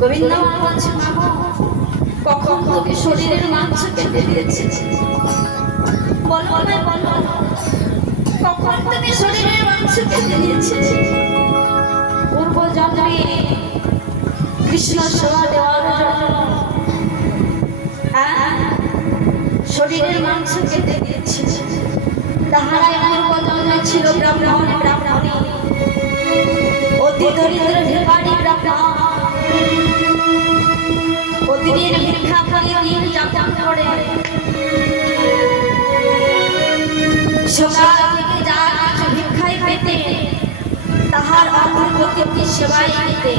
গোবিন্দ বলছে মাগো কখন তোকে শরীরের মাংস কেটে দিয়েছে বলো আমায় বলো কখন তোকে শরীরের মাংস কেটে দিয়েছে পূর্ব জন্মে কৃষ্ণ সেবা দেওয়ার জন্য শরীরের মাংস কেটে দিয়েছে তাহারাই পূর্ব জন্মে ছিল ব্রাহ্মণ ব্রাহ্মণী অতি দরিদ্র ভিখারি ব্রাহ্মণ প্রতিদিন ভিক্ষা করে দিন যাপন করে সকাল থেকে যা কিছু ভিক্ষায় পেতে তাহার অগ্রগতিকে সেবায় দিতে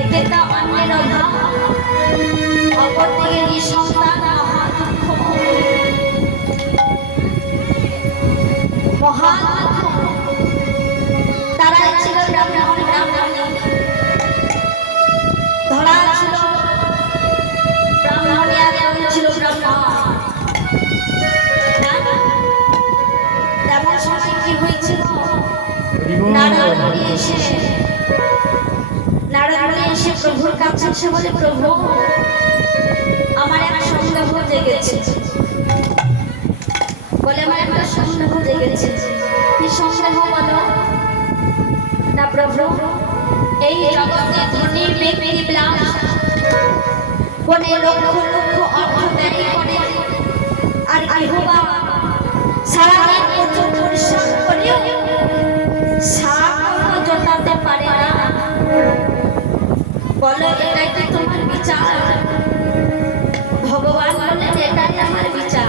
এতে তা অন্যের অভাব অপরদিকে নিঃসন্তান মহা তারা ছিল ব্রাহ্মণ ব্রাহ্মণী ধরা ছিল ব্রাহ্মণী আর ছিল ব্রাহ্মণ তেমন সময় কি হয়েছিল নারায়ণী এসে প্রভুর কাছে এসে বলে প্রভু আমার একটা সন্দেহ জেগেছে বলে আমার একটা সন্দেহ জেগেছে কি সন্দেহ বলো না প্রভু এই জগতে ধনী ব্যক্তি বিলাস কোনে লক্ষ লক্ষ অর্থ ব্যয় করে আর ইহবা সারাদিন প্রচুর পরিশ্রম করেও সারা জোটাতে পারে না বলো এটাই কি তোমার বিচার ভগবান বলেন এটাই আমার বিচার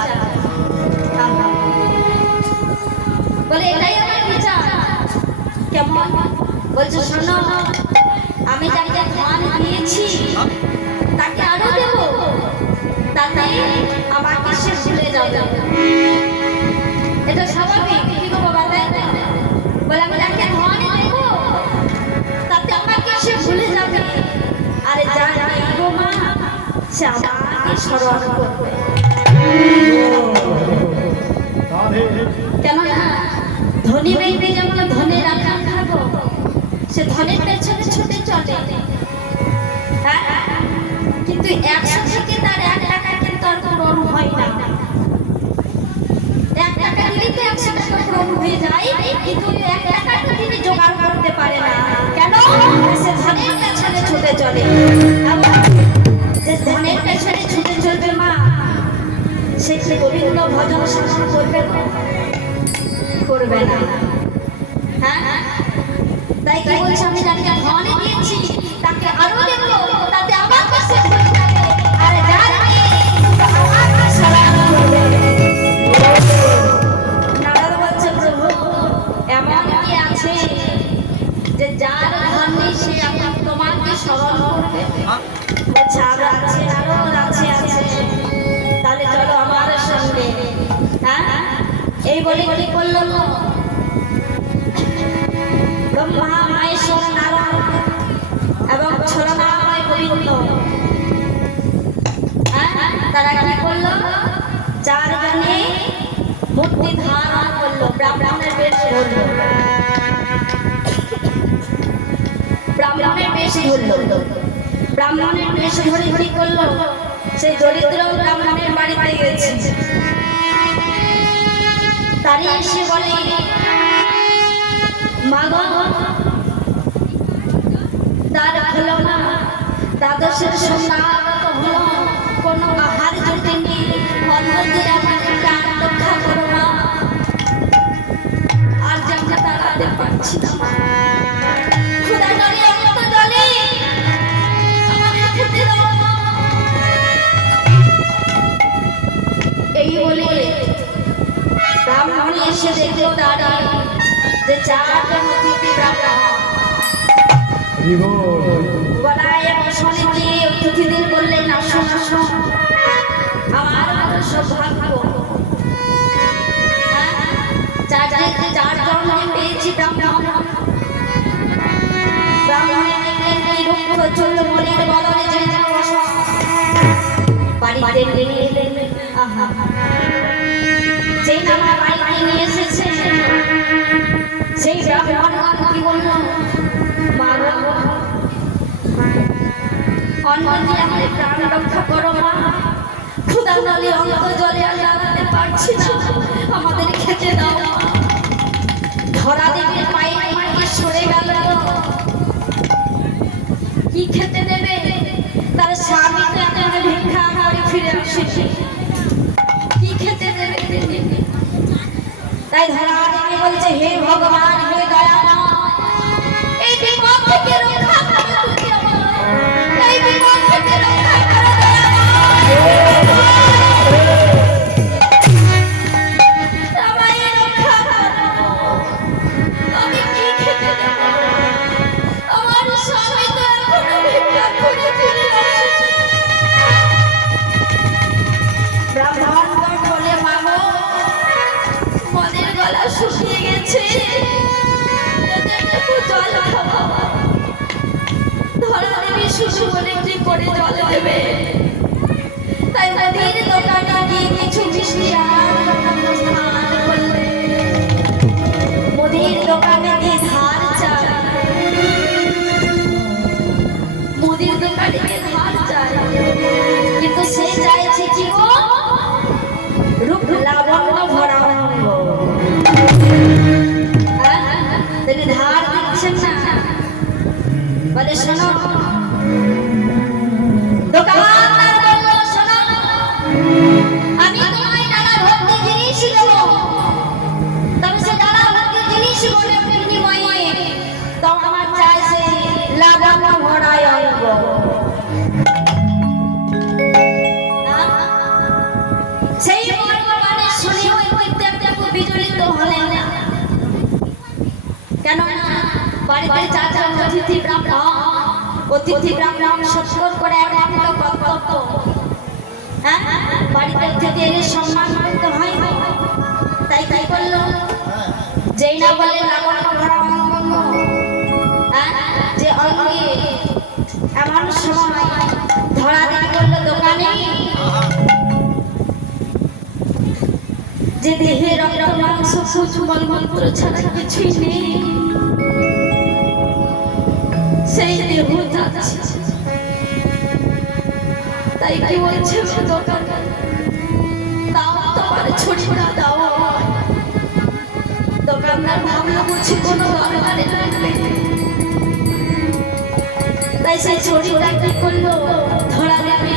বলে এটাই আমার বিচার কেমন বলছে শোনো আমি যাকে ধন দিয়েছি তাকে আরো দেব তাতে আমাকে সে ভুলে যাবে এটা স্বাভাবিক কি গো বাবা বলে আমি যাকে ধন দেব তাতে আমাকে সে ভুলে যাবে আরে যা গো মা সে আমাকে স্মরণ করবে কেন না ধনী ব্যক্তি যেমন ধনের আকাঙ্ক্ষা সে ধনের পেছনে ছুটে চলে কিন্তু 100 থেকে তার 1 টাকা কিন্তু আর পূরণ হয় না 1 টাকা দিলে তো 100 টাকা পূরণ হয়ে যায় কিন্তু 1 টাকা তো তিনি জোগাড় করতে পারে না কেন সে ধনের পেছনে ছুটে চলে যে ধনের পেছনে ছুটে চলবে মা সে গোবিন্দ ভজন শ্রবণ করবে না হ্যাঁ তাই কি বলছে আমি যাকে ধন দিয়েছি তাকে আরো দেব তাতে আমার কাছে ভুলে যাবে আর যার আমাকে সালাম করবে নারদ বলছে প্রভু এমন কি আছে যে যার ধন নেই সে তোমাকে স্মরণ করবে বলছে আরো আছে তাহলে চলো আমার সঙ্গে হ্যাঁ এই বলে কি করলো ব্রহ্মা মহেশ্বর নারায়ণ এবং ছলনাময় গোবিন্দ তারা কি করলো চারজনে মূর্তি ধারণ করলো ব্রাহ্মণের বেশ ধরলো ব্রাহ্মণের বেশ ধরে কি করলো সেই দরিদ্র ব্রাহ্মণের বাড়িতে গেছে তারই এসে বলে মাগো তার হলো না দ্বাদশের সন্ধ্যাগত হলো কোনো আহার জোটেনি অন্যদের আমার প্রাণ রক্ষা করো না আর যেমন তাড়াতে পারছি না খোদা জলে অমৃত জলে আমাদের খেতে দাও এই বলে ব্রাহ্মণ এসে দেখলো তারা যে চারজন অতিথি ব্রাহ্মণ বলায় বসনে দিয়ে অতিথিদের বললেন আসো আমার সৌভাগ্য চারজন পেয়েছি ব্রাহ্মণ ব্রাহ্মণের দেখলেন এই রূপ চল মনের বদলে যে বাড়িতে নিয়ে এলেন সেই নামা বাড়িতে নিয়ে এসেছে সেই ব্রাহ্মণ কি বলল অন্ন দিয়ে আমাদের প্রাণ রক্ষা করো মা। ক্ষুধা নলে অন্ত জলে আর দাঁড়াতে পারছি না, আমাদের খেতে দাও মা। ধরা দেবীর পায়ে মাটি সরে গেল, কি খেতে দেবে? তার স্বামী তো এখানে ভিক্ষা করে ফিরে আসে, কি খেতে দেবে? তাই ধরা দেবী বলছে, হে ভগবান, হে দয়াময়, এই বিপদ থেকে রক্ষা করো তুমি আমায়, এই বিপদ থেকে রক্ষা করো দয়াময়, আমায় রক্ষা করো। আমি কি খেতে দেব? আমার স্বামী তো এখনো ভিক্ষা করে ফিরে আসে। ব্রাহ্মণ বলে, মাগো মদের গলা শুকিয়ে গেছে, একটু জল খাবো। ধরা দেবী শুশু বলে কি করে জল দেবে? তাই নদীর দোকানে গিয়ে কিছু মিষ্টি আর স্নান করলে, মুদির দোকানে গিয়ে ধার চায়, মুদির দোকানে গিয়ে ধার চায়, কিন্তু সে চাইছে কি গো? রূপ লাবণ্য ভরা অঙ্গ। তিনি ধার দিচ্ছেন না, বলে শোনো, দোকানদার বলল, শোনো, আমি তোমায় ডালা ভর্তি জিনিস দেবো, তবে সে ডালা ভর্তি জিনিস বলে বিনিময়ে তো আমার চাই সে লাবণ্য ভরা অঙ্গ। সেই বর্তমানে শুনে ওই প্রত্যেকটা বিচলিত হলেন না। কেন না বাড়িতে চাচা অতিথি ব্রাহ্মণ সৎকার করে একটা কর্তব্য। হ্যাঁ, বাড়িতে অতিথি এলে সম্মান করতে হয়, তাই তাই করলো। যেই না বলে লাবণ্য ভরা অঙ্গ, যে অঙ্গে এমন সময় ধরা দেওয়া করলো দোকানে, যে দেহে রক্ত মাংস মলমূত্র ছাড়া কিছুই নেই, সেই দেহ যাচ্ছে। তাই কি বলছে দোকানদার, দাও তোমার ছড়িটা দাও। দোকানদার ভাবলো বুঝি কোনো দরকারে লাগবে, তাই সেই ছড়িটা কি করলো? ধরা দেবে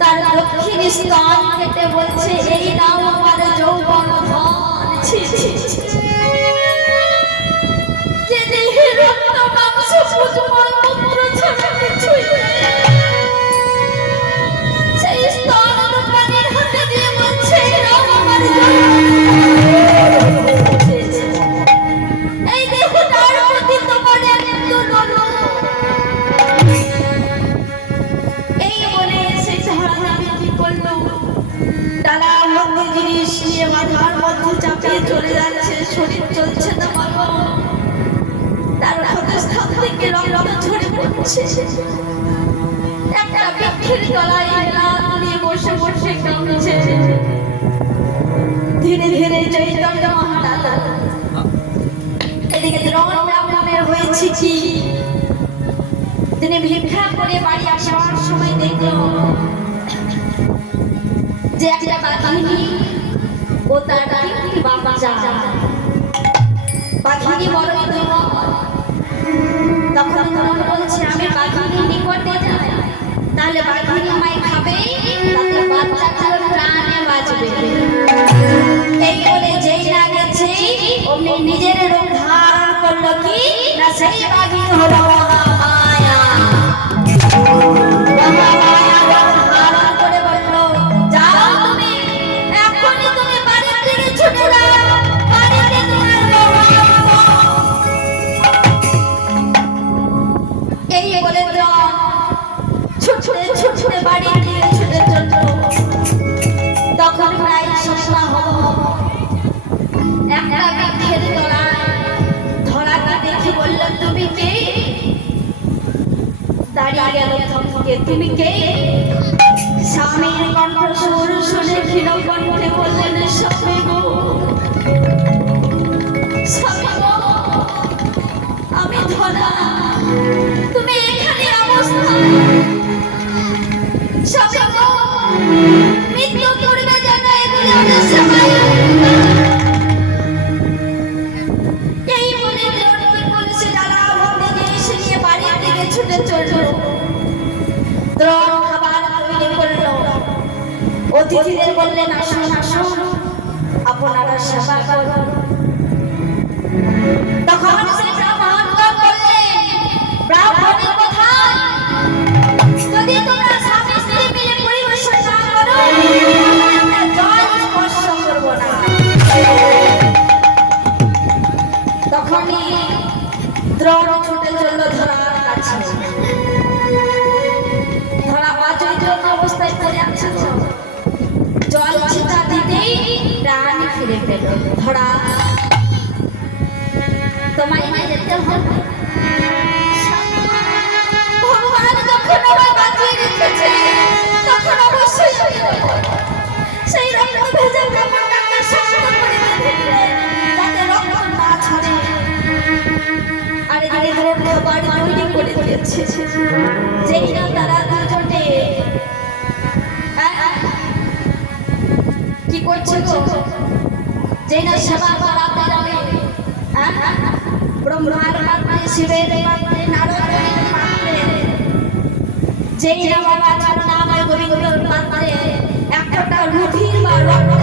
তার দক্ষিণ স্তন কেটে বলছে, এই নাও আমার যৌবন ধন। যে দেহে রক্ত মাংস মলমূত্র ছাড়া কিছুই নেই, সেই স্তন দোকানের হাতে দিয়ে বলছে, এই নাও আমার এই দেহটার প্রতি তোমার একটু নলো। এই বলে সেই ধরা কি করলো? ডালা ভর্তি জিনিস নিয়ে মাথার মধ্যে চাপিয়ে চলে যাচ্ছে, শরীর চলছে না বাবা, তার ক্ষতস্থান থেকে রক্ত ঝরে পড়ছে। একটা বৃক্ষের তলায় লাল নিয়ে বসে বসে কাঁদছে। ধীরে ধীরে চৈতন্য মহারাজা এদিকে দ্রোণ ব্রাহ্মণের হয়েছে কি, তিনি ভিক্ষা করে বাড়ি আসার সময় দেখলো যে একটা বাঘিনী ও তার তিনটি বাচ্চা। বাঘিনী বড় দুর্বল, তখন দ্রোণ বলছে, আমি বাঘিনী নিকটে যাই, তাহলে বাঘিনী আমায় খাবে, তাতে বাচ্চাগুলো প্রাণে বাঁচবে। এই বলে যেই না গেছে অমনি নিজের রূপ ধারণ করলো, কি না সেই বাঘিনী হলো মহামায়া। মহামায়া ধারণ করে বলল, যাও তুমি, এখনই তুমি বাড়ি থেকে ছুটে যাও, বাড়িতে তোমার এই বলে ছুটে ছুটে বাড়ি দিয়ে ছুটে চলল। তখন প্রায় সন্ধ্যা হলো, একটা বৃক্ষের তলায় ধরাকে দেখে বলল, তুমি কে? দাঁড়িয়ে গেল থমকে, তুমি কে? স্বামীর কণ্ঠস্বর শুনে ক্ষীণ কণ্ঠে বললেন, স্বামী গো, স্বামী গো, আমি ধরা, তুমি এখানে অবস্থান করো। তখন সেই ব্রাহ্মণগণ বললেন, ব্রাহ্মণের কোথায়? যদি তোমরা স্বামী স্ত্রী মিলে পরিবেশন না করো, আমরা জল স্পর্শ করব না। তখনই দ্রোণ ছুটে চলল ধরার কাছে। ধরা অচৈতন্য অবস্থায় পড়ে আছে, জল ছিটা দিতেই প্রাণ ফিরে পেল। ধরা তোমায় যেতে হবে, ভগবান যখন আমায় বাঁচিয়ে রেখেছে তখন অবশ্যই সেই রক্ত ভেজা কাপড়টাকে শক্ত করে বেঁধে দিলেন যাতে রক্ত না ছড়ে। আর এদিকে দ্রোণ খাবার তৈরি করে দিয়েছে। যেই না তারা দুজনে কি করছে গো? যেই না সেবা করাতে যাবে, ব্রহ্মার পাত্রে, শিবের পাত্রে, নারদের পাত্রে, যেই না বাবা চরণাময় গোবিন্দর পাত্রে একটা রুধির বা রক্ত